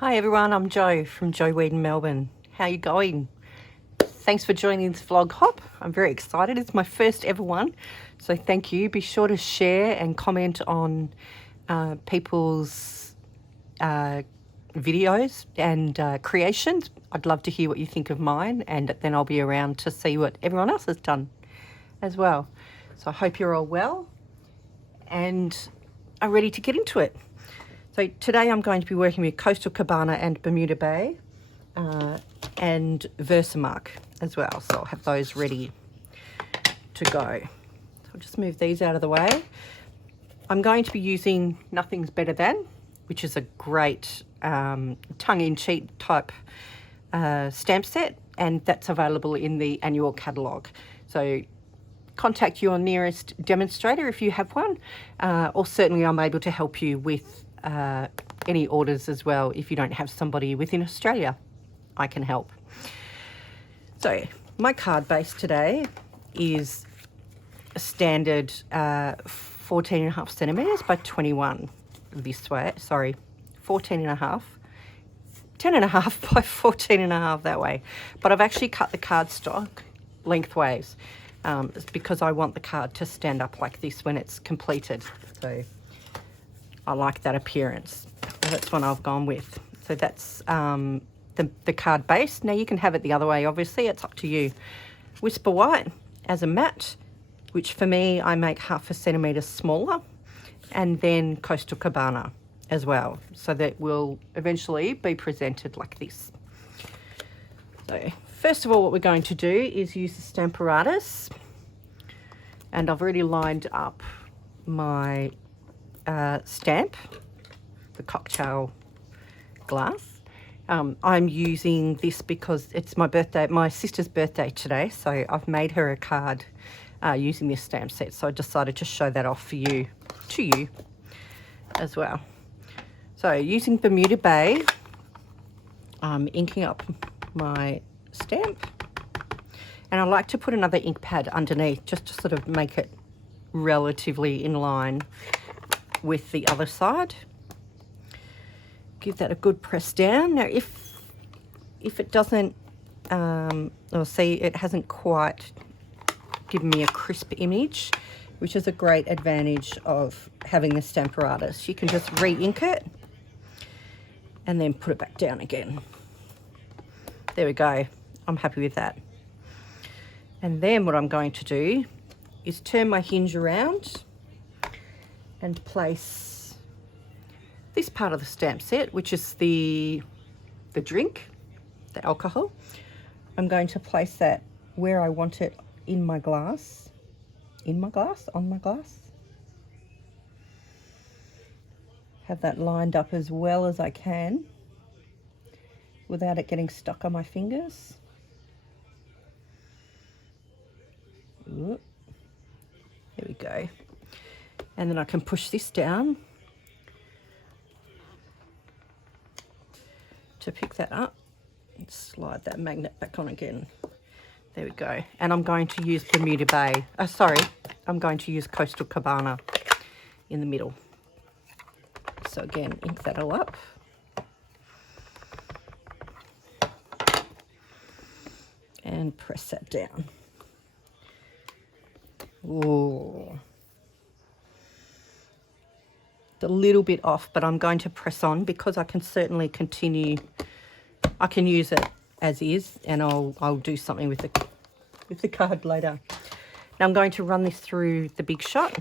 Hi everyone, I'm Jo from Weedon, Melbourne. How you going? Thanks for joining this vlog hop. I'm very excited. It's my first ever one, so thank you. Be sure to share and comment on people's videos and creations. I'd love to hear what you think of mine, and then I'll be around to see what everyone else has done as well. So I hope you're all well and are ready to get into it. So today I'm going to be working with Coastal Cabana and Bermuda Bay and Versamark as well. So I'll have those ready to go. So I'll just move these out of the way. I'm going to be using Nothing's Better Than, which is a great tongue-in-cheek type stamp set, and that's available in the annual catalogue. So contact your nearest demonstrator if you have one, or certainly I'm able to help you with any orders as well. If you don't have somebody within Australia, I can help. So my card base today is a standard 14.5 centimeters by 21 this way, sorry, 14.5, 10.5 by 14.5 that way. But I've actually cut the cardstock lengthways because I want the card to stand up like this when it's completed. So I like that appearance. So that's what I've gone with. So that's the card base. Now you can have it the other way, obviously, it's up to you. Whisper White as a matte, which for me, I make 0.5 centimetre smaller, and then Coastal Cabana as well. So that will eventually be presented like this. So first of all, what we're going to do is use the Stamparatus, and I've already lined up my stamp, the cocktail glass. I'm using this because it's my birthday, my sister's birthday today, so I've made her a card using this stamp set, so I decided to show that off for you, to you as well. So using Bermuda Bay, I'm inking up my stamp, and I like to put another ink pad underneath just to sort of make it relatively in line with the other side. Give that a good press down. Now if it doesn't, or see, it hasn't quite given me a crisp image, which is a great advantage of having the Stamparatus. You can just re-ink it and then put it back down again. There we go. I'm happy with that. And then what I'm going to do is turn my hinge around and place this part of the stamp set, which is the drink, the alcohol. I'm going to place that where I want it in my glass, on my glass. Have that lined up as well as I can without it getting stuck on my fingers. Ooh. There we go. And then I can push this down to pick that up and slide that magnet back on again. There we go. And I'm going to use Bermuda Bay. I'm going to use Coastal Cabana in the middle. So again, ink that all up. And press that down. Ooh. A little bit off, but I'm going to press on because I can certainly continue. I can use it as is, and I'll do something with the card later. Now I'm going to run this through the Big Shot.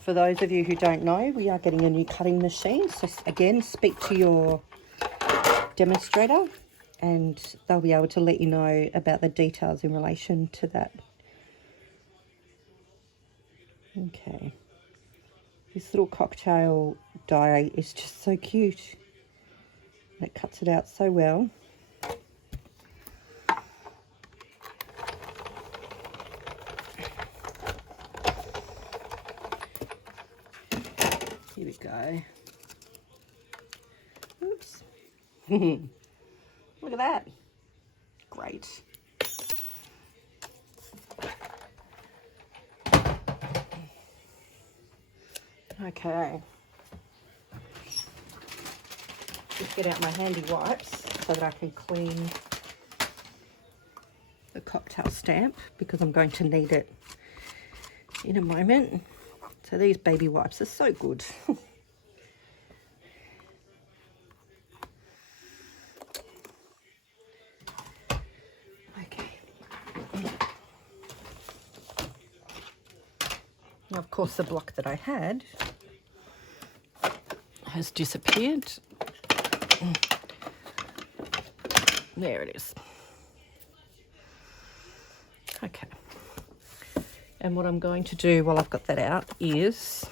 For those of you who don't know, we are getting a new cutting machine. So again, speak to your demonstrator and they'll be able to let you know about the details in relation to that. Okay. This little cocktail die is just so cute. It cuts it out so well. Here we go. Oops. Look at that. Great. Okay. Just get out my handy wipes so that I can clean the cocktail stamp, because I'm going to need it in a moment. So these baby wipes are so good. Okay. Now, of course, the block that I had has disappeared. There it is. Okay. And what I'm going to do while I've got that out is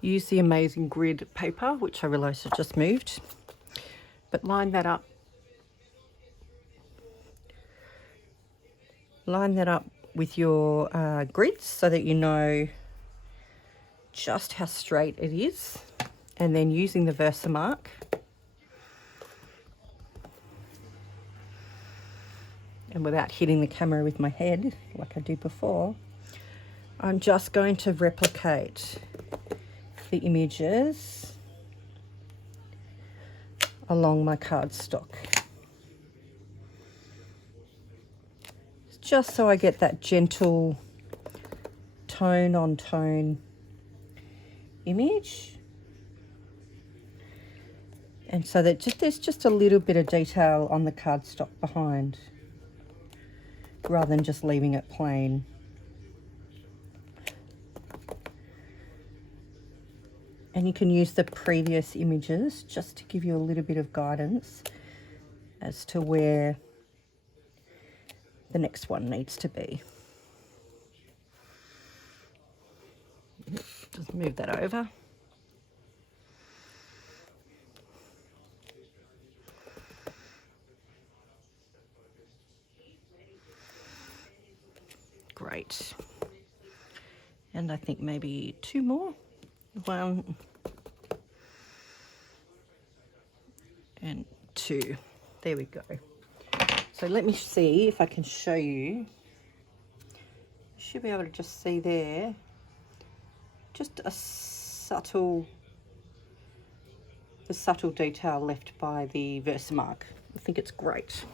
use the amazing grid paper, which I realised I just moved, but line that up with your grids so that you know just how straight it is, and then using the Versamark and without hitting the camera with my head like I did before, I'm just going to replicate the images along my cardstock, just so I get that gentle tone on tone image, and so that there's just a little bit of detail on the cardstock behind, rather than just leaving it plain. And you can use the previous images just to give you a little bit of guidance as to where the next one needs to be. Just move that over. Great. And I think maybe two more. 1 and 2. There we go. So let me see if I can show you. You should be able to just see there, just the subtle detail left by the Versamark. I think it's great.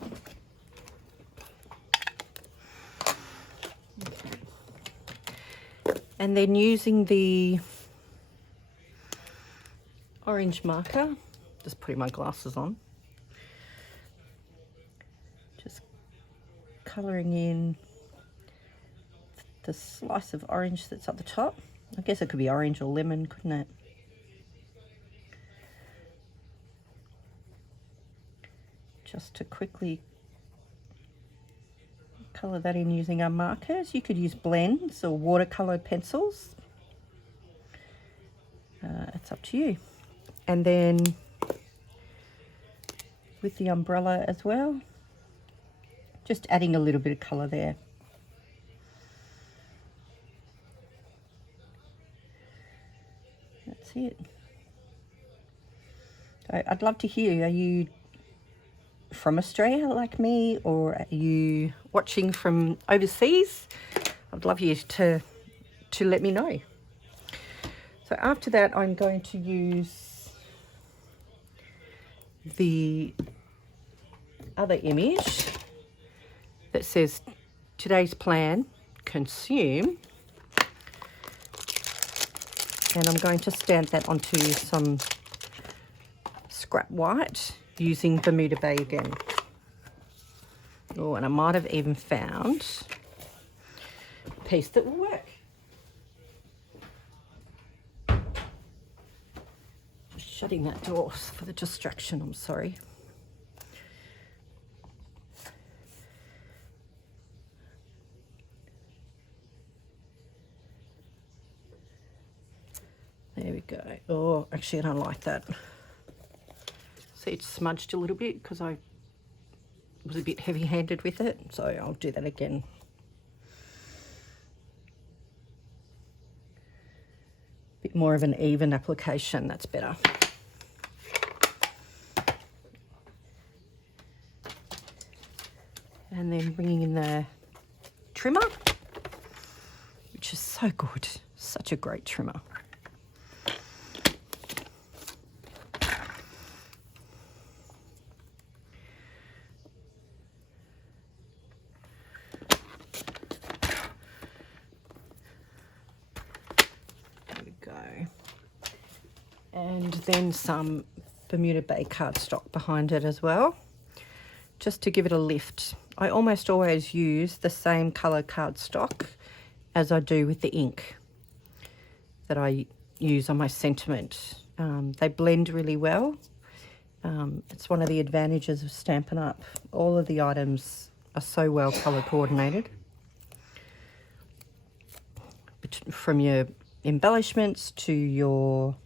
Okay. And then using the orange marker, just putting my glasses on, just colouring in the slice of orange that's at the top. I guess it could be orange or lemon, couldn't it? Just to quickly colour that in using our markers. You could use blends or watercolour pencils. It's up to you. And then with the umbrella as well, just adding a little bit of colour there. That's it. So I'd love to hear, are you from Australia like me, or are you watching from overseas? I'd love you to let me know. So after that, I'm going to use the other image that says today's plan, consume, and I'm going to stamp that onto some scrap white using Bermuda Bay again. Oh, and I might have even found a piece that will work. Just shutting that door for the distraction, I'm sorry. There we go. Oh, actually I don't like that. See, it's smudged a little bit because I was a bit heavy-handed with it, so I'll do that again. Bit more of an even application, that's better. And then bringing in the trimmer, which is so good, such a great trimmer. And then some Bermuda Bay cardstock behind it as well, just to give it a lift. I almost always use the same colour cardstock as I do with the ink that I use on my sentiment. They blend really well. It's one of the advantages of Stampin' Up. All of the items are so well colour coordinated. From your embellishments to your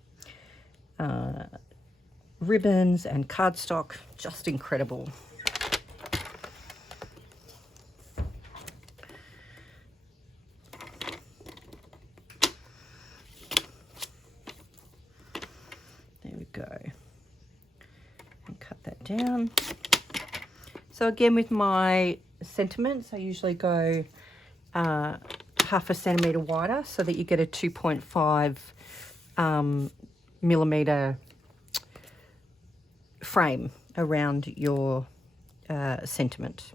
ribbons and cardstock, just incredible. There we go. And cut that down. So again, with my sentiments, I usually go half a centimetre wider so that you get a 2.5 millimetre frame around your sentiment.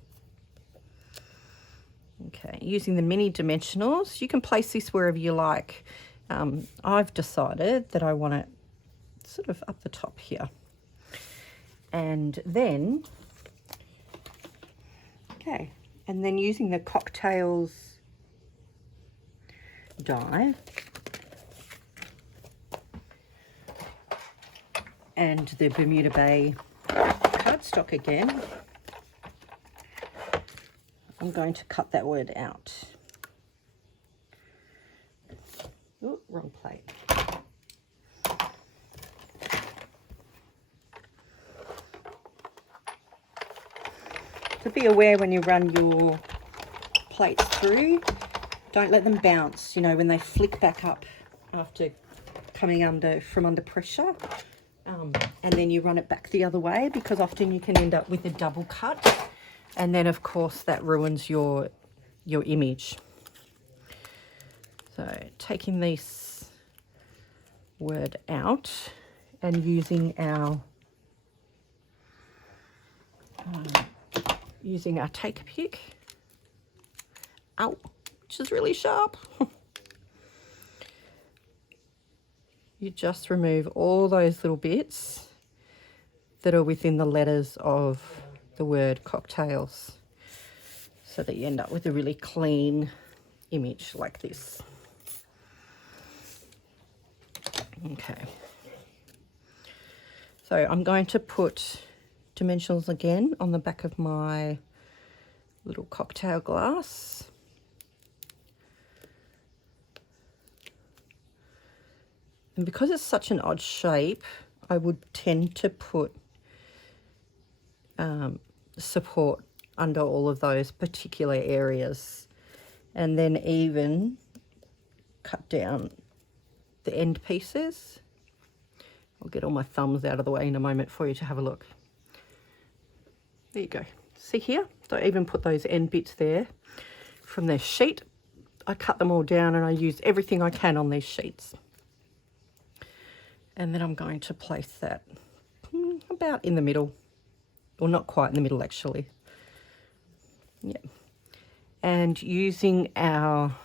Okay, using the mini dimensionals, you can place this wherever you like. I've decided that I want it sort of up the top here. And then, okay, and then using the cocktails die and the Bermuda Bay cardstock again, I'm going to cut that word out. Ooh, wrong plate. So be aware when you run your plates through, don't let them bounce, you know, when they flick back up after coming from under pressure. And then you run it back the other way, because often you can end up with a double cut, and then of course that ruins your image. So taking this word out and using our take pick, which is really sharp. You just remove all those little bits that are within the letters of the word cocktails, so that you end up with a really clean image like this. Okay. So I'm going to put dimensionals again on the back of my little cocktail glass. And because it's such an odd shape, I would tend to put support under all of those particular areas, and then even cut down the end pieces. I'll get all my thumbs out of the way in a moment for you to have a look. There you go. See here? So I even put those end bits there from their sheet. I cut them all down and I use everything I can on these sheets. And then I'm going to place that about in the middle, or not quite in the middle actually. Yep. And using our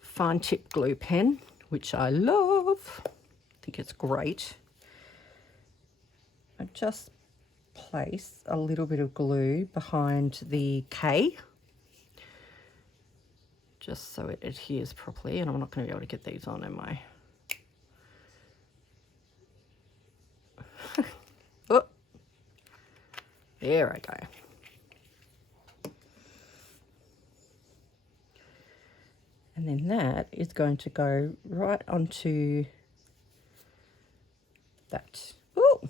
fine tip glue pen, which I love, I think it's great, I just place a little bit of glue behind the K, just so it adheres properly. And I'm not going to be able to get these on, am I? Oh, there I go. And then that is going to go right onto that. Oh,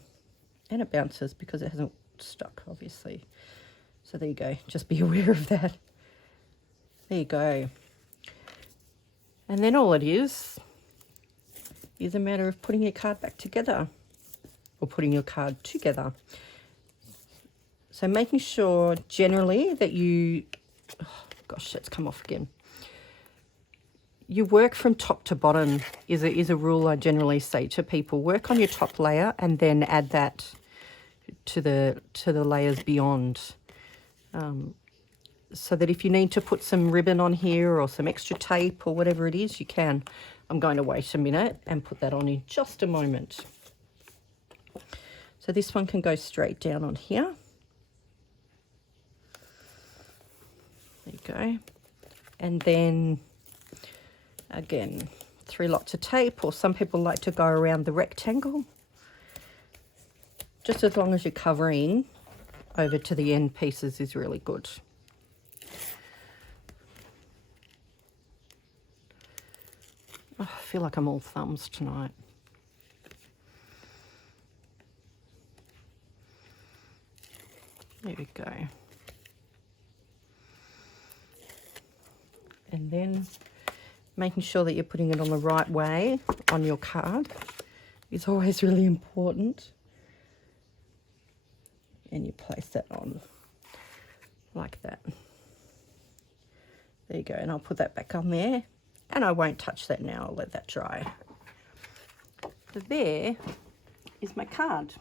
and it bounces because it hasn't stuck, obviously. So there you go. Just be aware of that. There you go. And then all it is a matter of putting your card back together, or putting your card together. So making sure generally that you, oh gosh, that's come off again. You work from top to bottom is a rule I generally say to people. Work on your top layer and then add that to the layers beyond. So that if you need to put some ribbon on here or some extra tape or whatever it is, you can. I'm going to wait a minute and put that on in just a moment. So this one can go straight down on here. There you go. And then again, 3 lots of tape, or some people like to go around the rectangle. Just as long as you're covering over to the end pieces is really good. Oh, I feel like I'm all thumbs tonight. There we go. And then making sure that you're putting it on the right way on your card is always really important. And you place that on like that. There you go, and I'll put that back on there, and I won't touch that now, I'll let that dry. So there is my card.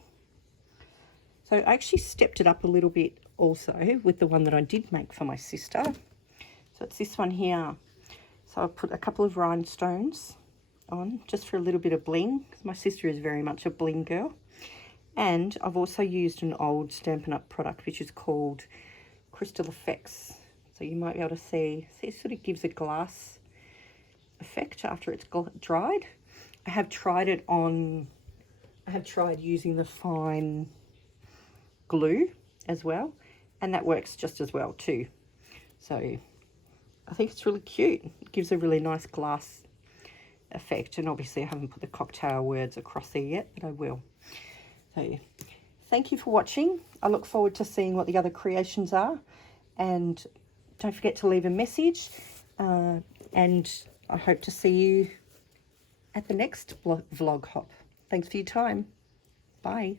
So I actually stepped it up a little bit also with the one that I did make for my sister. So it's this one here. So I put a couple of rhinestones on just for a little bit of bling, because my sister is very much a bling girl. And I've also used an old Stampin' Up product which is called Crystal Effects. So you might be able to see it sort of gives a glass effect after it's dried. I have tried it on, I have tried using the fine glue as well, and that works just as well too. So I think it's really cute. It gives a really nice glass effect, and obviously I haven't put the cocktail words across there yet, but I will. So thank you for watching. I look forward to seeing what the other creations are, and don't forget to leave a message, and I hope to see you at the next vlog hop. Thanks for your time. Bye.